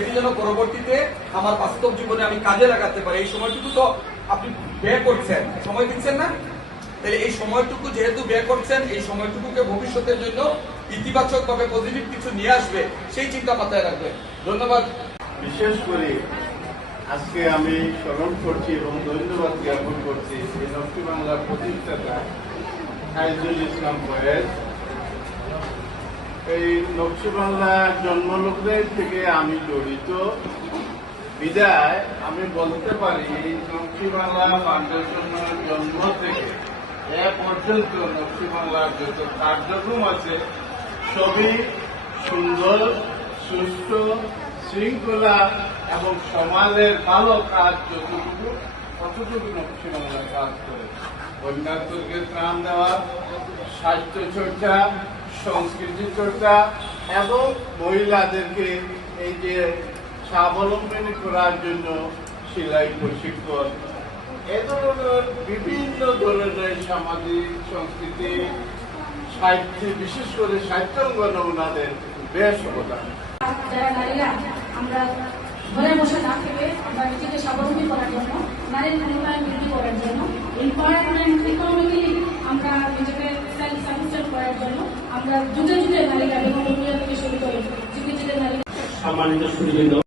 সেটি যেন পরবর্তীতে আমার বাস্তব জীবনে আমি কাজে লাগাতে পারি। এই সময়টুকু তো আপনি ব্যয় করছেন, সময় দিচ্ছেন না? তাহলে এই সময়টুকু যেহেতু ব্যয় করছেন, এই সময়টুকুকে ভবিষ্যতের জন্য ইতিবাচক ভাবে পজিটিভ কিছু নিয়ে আসবে, সেই চিন্তা মাথায় রাখবেন। ধন্যবাদ। বিশেষ করে আজকে আমি স্মরণ করছি এবং ধন্যবাদ জ্ঞাপন করছি এই নকশি বাংলার প্রতিষ্ঠাতা সাইদুল ইসলাম ফয়েজ। এই নকশি বাংলা জন্মলগ্নের থেকে আমি জড়িত বিদায় আমি বলতে পারি নকশি বাংলা ফাউন্ডেশনের জন্ম থেকে এ পর্যন্ত নকশি বাংলার যত কার্যক্রম আছে সবই সুন্দর, সুষ্ঠু, শৃঙ্খলা এবং সমাজের ভালো কাজ যতটুকু ততটুকু নকশি বাংলা কাজ করে। বন্যার্থকে ত্রাণ দেওয়া, স্বাস্থ্য চর্চা, সংস্কৃতি চর্চা এবং মহিলাদেরকে এই যে স্বাবলম্বী করার জন্য সেলাই প্রশিক্ষণ, এ ধরনের বিভিন্ন ধরনের সামাজিক সংস্কৃতি সাহিত্যে, বিশেষ করে সাহিত্যাঙ্গন ওনাদের বেশ অবদান। যারা নারীরা আমরা ঘরে বসে না থেকে আমরা নিজেকে স্বাবলম্বী করার জন্য, নারীর ক্ষমতায়ন বৃদ্ধি করার জন্য, এম্পাওয়ারমেন্ট ইকোনমিক্যালি আমরা নিজেকে সেলফ সাফিসিয়েন্ট করার জন্য আমরা যুগে যুগে নারীরা বিভিন্ন থেকে শুরু করে যুগে যুগে নারী সম্মানিত সুদীবৃন্দ।